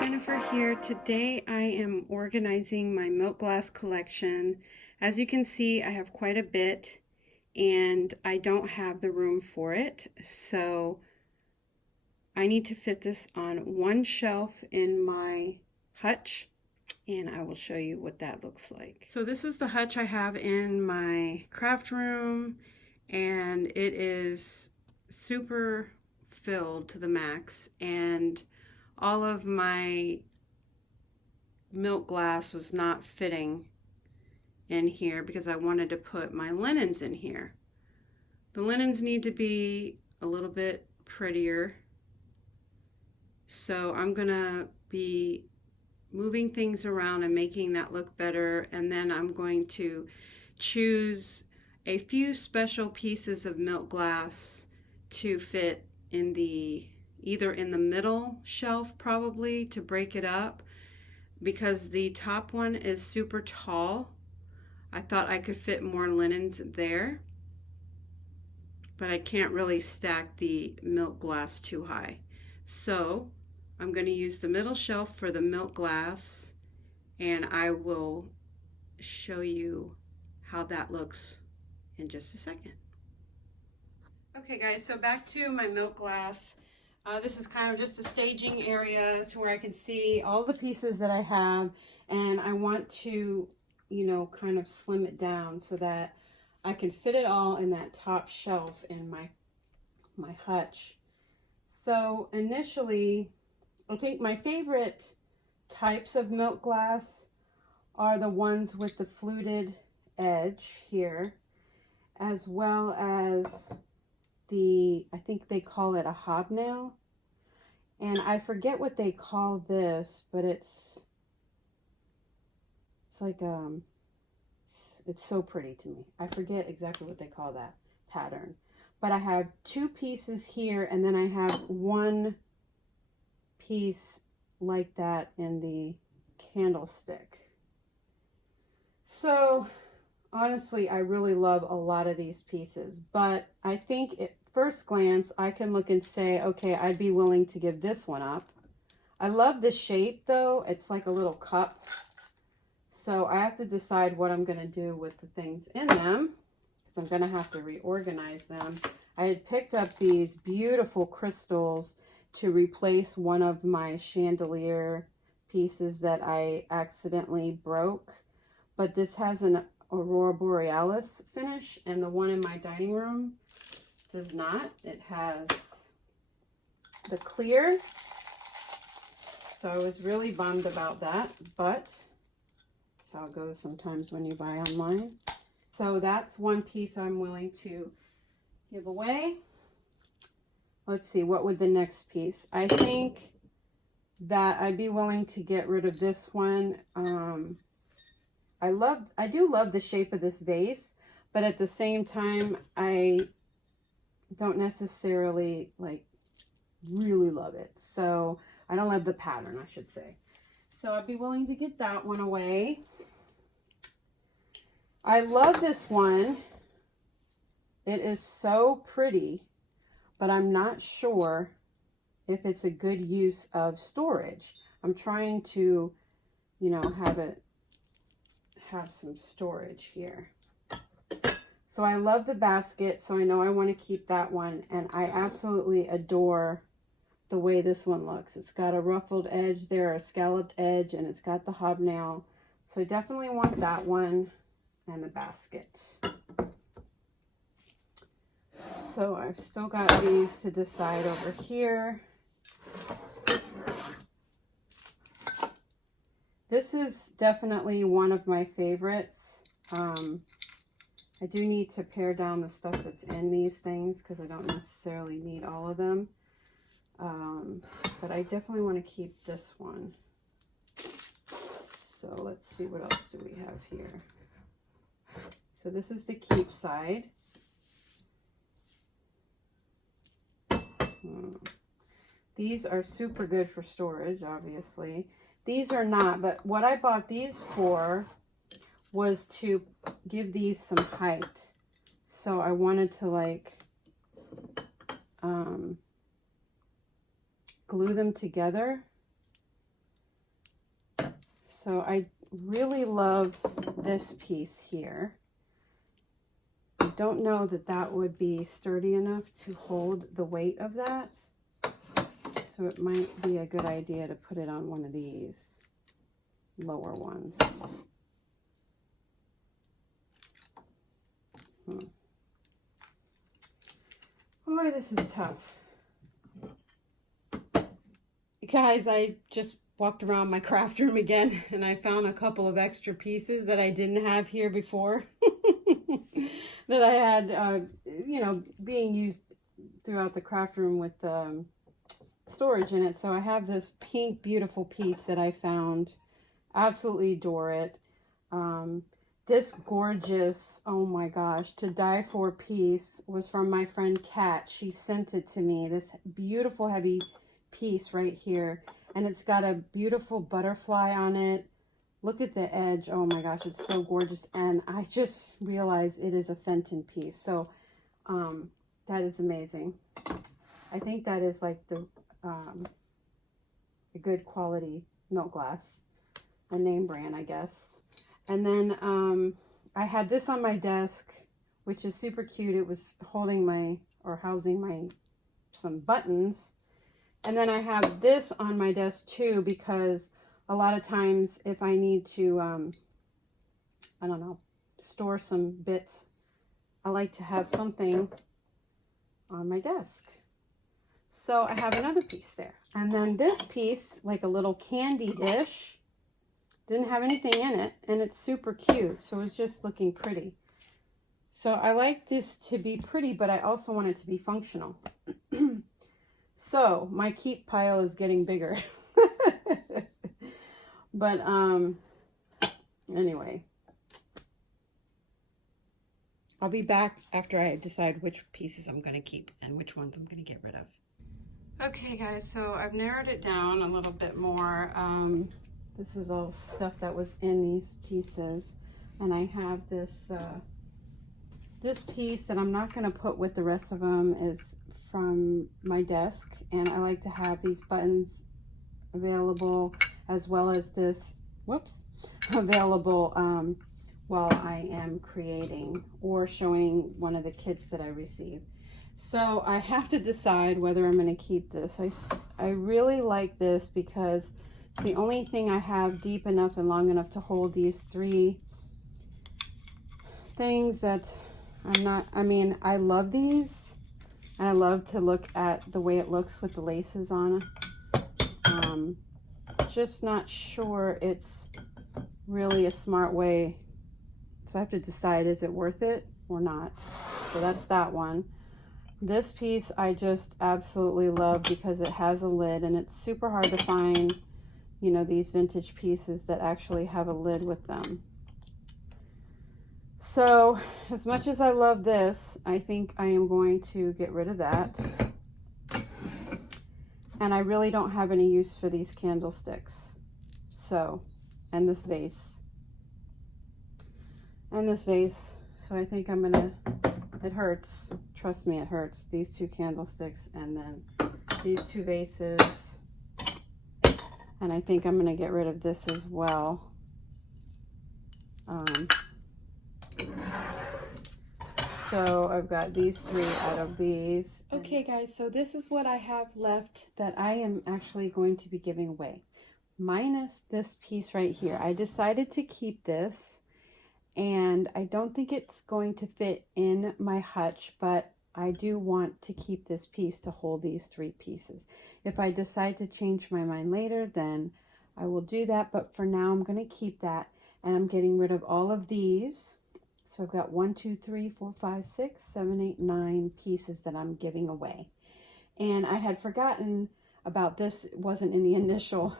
Jenifer here. Today I am organizing my milk glass collection. As you can see, I have quite a bit and I don't have the room for it. So I need to fit this on one shelf in my Hutch, and I will show you what that looks like. So this is the Hutch I have in my craft room, and it is super filled to the max, and all of my milk glass was not fitting in here because I wanted to put my linens in here. The linens need to be a little bit prettier, so I'm gonna be moving things around and making that look better, and then I'm going to choose a few special pieces of milk glass to fit in the either in the middle shelf, probably, to break it up, because the top one is super tall. I thought I could fit more linens there, but I can't really stack the milk glass too high. So I'm going to use the middle shelf for the milk glass, and I will show you how that looks in just a second. Okay guys, so back to my milk glass. This is kind of just a staging area to where I can see all the pieces that I have, and I want to, you know, kind of slim it down so that I can fit it all in that top shelf in my Hutch. So initially, I think my favorite types of milk glass are the ones with the fluted edge here, as well as I think they call it a hobnail, and I forget what they call this, but it's like it's so pretty to me. I forget exactly what they call that pattern, but I have two pieces here, and then I have one piece like that in the candlestick. So honestly, I really love a lot of these pieces, but I think at first glance, I can look and say, okay, I'd be willing to give this one up. I love the shape though. It's like a little cup. So I have to decide what I'm going to do with the things in them, because I'm going to have to reorganize them. I had picked up these beautiful crystals to replace one of my chandelier pieces that I accidentally broke, but this has an Aurora Borealis finish, and the one in my dining room does not. It has the clear, so I was really bummed about that, but that's how it goes sometimes when you buy online. So that's one piece I'm willing to give away. Let's see, what would the next piece? I think that I'd be willing to get rid of this one. I do love the shape of this vase, but at the same time, I don't necessarily really love it. So I don't love the pattern, I should say. So I'd be willing to get that one away. I love this one. It is so pretty, but I'm not sure if it's a good use of storage. I'm trying to, you know, have some storage here. So I love the basket, so I know I want to keep that one, and I absolutely adore the way this one looks. It's got a ruffled edge there, a scalloped edge, and it's got the hobnail. So I definitely want that one and the basket. So I've still got these to decide over here. This is definitely one of my favorites. I do need to pare down the stuff that's in these things because I don't necessarily need all of them. But I definitely want to keep this one. So let's see, what else do we have here? So this is the keep side. These are super good for storage, obviously. These are not, but what I bought these for was to give these some height. So I wanted to glue them together So I really love this piece here. I don't know that that would be sturdy enough to hold the weight of that. So it might be a good idea to put it on one of these lower ones. Boy, this is tough. Guys, I just walked around my craft room again and I found a couple of extra pieces that I didn't have here before. That I had, you know, being used throughout the craft room with storage in it. So I have this pink, beautiful piece that I found. Absolutely adore it. This gorgeous, oh my gosh, to die for piece was from my friend Kat. She sent it to me. This beautiful, heavy piece right here. And it's got a beautiful butterfly on it. Look at the edge. Oh my gosh, it's so gorgeous. And I just realized it is a Fenton piece. So that is amazing. I think that is like the a good quality milk glass. A name brand, I guess. And then I had this on my desk, which is super cute. It was holding my, or housing my, some buttons. And then I have this on my desk too, because a lot of times if I need to, I don't know, store some bits, I like to have something on my desk. So I have another piece there. And then this piece, like a little candy dish, didn't have anything in it, and it's super cute. So it's just looking pretty. So I like this to be pretty, but I also want it to be functional. So my keep pile is getting bigger. But anyway, I'll be back after I decide which pieces I'm going to keep and which ones I'm going to get rid of. Okay guys, so I've narrowed it down a little bit more. This is all stuff that was in these pieces, and I have this this piece that I'm not going to put with the rest of them is from my desk, and I like to have these buttons available as well as this, whoops, available while I am creating or showing one of the kits that I received. So I have to decide whether I'm going to keep this. I really like this because it's the only thing I have deep enough and long enough to hold these three things that I'm not, I mean, I love these. And I love to look at the way it looks with the laces on it. Just not sure it's really a smart way. So I have to decide, is it worth it or not? So that's that one. This piece I just absolutely love because it has a lid, and it's super hard to find, you know, these vintage pieces that actually have a lid with them. So as much as I love this, I think I am going to get rid of that. And I really don't have any use for these candlesticks. So, and this vase. And this vase. So I think I'm gonna, it hurts. Trust me, it hurts. These two candlesticks and then these two vases. And I think I'm gonna get rid of this as well. So I've got these three out of these. Okay guys, so this is what I have left that I am actually going to be giving away. Minus this piece right here. I decided to keep this, and I don't think it's going to fit in my hutch, but I do want to keep this piece to hold these three pieces. If I decide to change my mind later, then I will do that, but for now I'm going to keep that, and I'm getting rid of all of these. So I've got 1, 2, 3, 4, 5, 6, 7, 8, 9 pieces that I'm giving away. And I had forgotten about this. It wasn't in the initial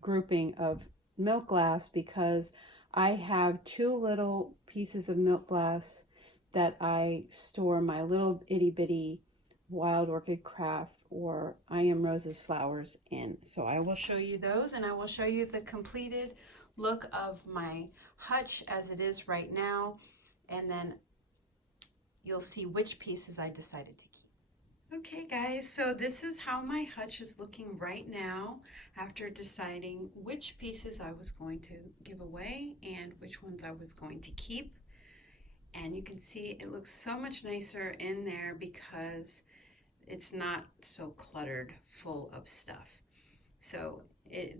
grouping of milk glass because I have 2 little pieces of milk glass that I store my little itty bitty wild orchid craft or I Am Rose's flowers in. So I will show you those, and I will show you the completed look of my hutch as it is right now. And then you'll see which pieces I decided to keep. Okay guys, so this is how my hutch is looking right now after deciding which pieces I was going to give away and which ones I was going to keep. And you can see it looks so much nicer in there because it's not so cluttered full of stuff. So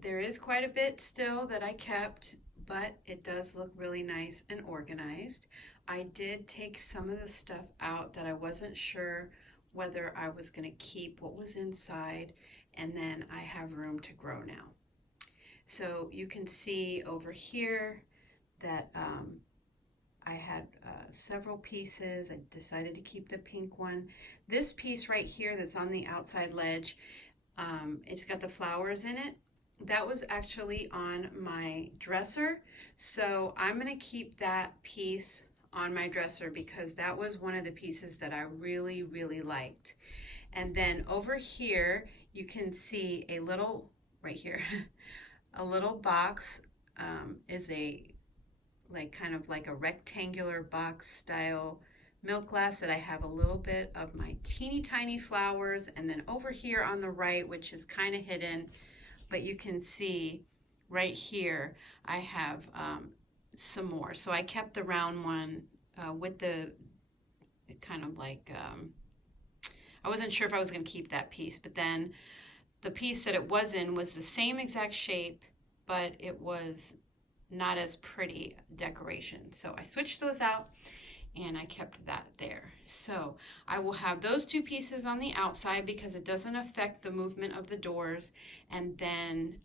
there is quite a bit still that I kept, but it does look really nice and organized. I did take some of the stuff out that I wasn't sure whether I was going to keep what was inside, and then I have room to grow now. So you can see over here that I had several pieces. I decided to keep the pink one. This piece right here that's on the outside ledge, it's got the flowers in it. That was actually on my dresser, so I'm going to keep that piece on my dresser because that was one of the pieces that I really, really liked. And then over here, you can see a little, right here, a little box is a kind of like a rectangular box style milk glass that I have a little bit of my teeny tiny flowers, and then over here on the right, which is kind of hidden, but you can see right here I have some more. So I kept the round one with the kind of like I wasn't sure if I was going to keep that piece, but then the piece that it was in was the same exact shape, but it was not as pretty decoration. So I switched those out and I kept that there. So I will have those two pieces on the outside because it doesn't affect the movement of the doors, and then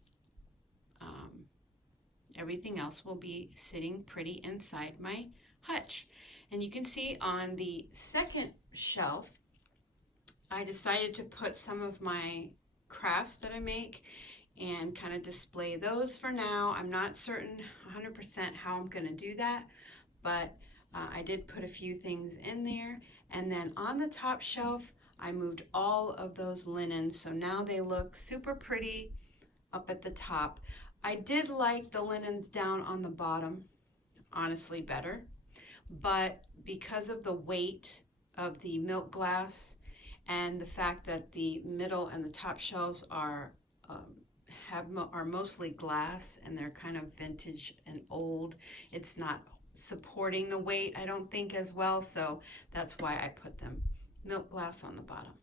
everything else will be sitting pretty inside my hutch. And you can see on the second shelf, I decided to put some of my crafts that I make and kind of display those for now. I'm not certain 100% how I'm going to do that, but I did put a few things in there. And then on the top shelf, I moved all of those linens, so now they look super pretty up at the top. I did like the linens down on the bottom, honestly, better, but because of the weight of the milk glass and the fact that the middle and the top shelves are mostly glass and they're kind of vintage and old, it's not supporting the weight, I don't think, as well, so that's why I put them milk glass on the bottom.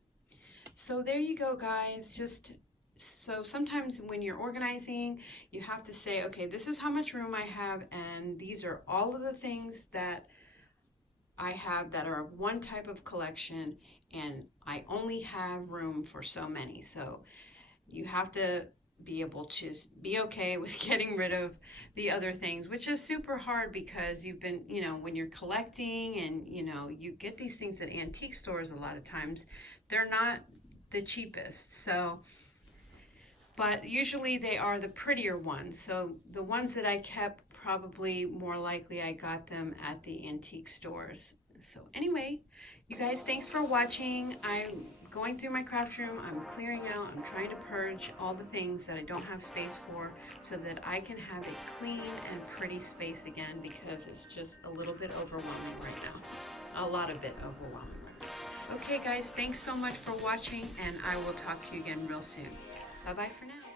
So there you go, guys. Just so sometimes when you're organizing, you have to say, okay, this is how much room I have, and these are all of the things that I have that are one type of collection, and I only have room for so many. So you have to be able to be okay with getting rid of the other things, which is super hard because you've been, when you're collecting and, you get these things at antique stores a lot of times, they're not the cheapest. So, but usually they are the prettier ones. So the ones that I kept, probably more likely I got them at the antique stores. So anyway, you guys, thanks for watching. I'm going through my craft room. I'm clearing out. I'm trying to purge all the things that I don't have space for so that I can have a clean and pretty space again, because it's just a little bit overwhelming right now. A lot of bit overwhelming right now. Okay guys, thanks so much for watching, and I will talk to you again real soon. Bye-bye for now.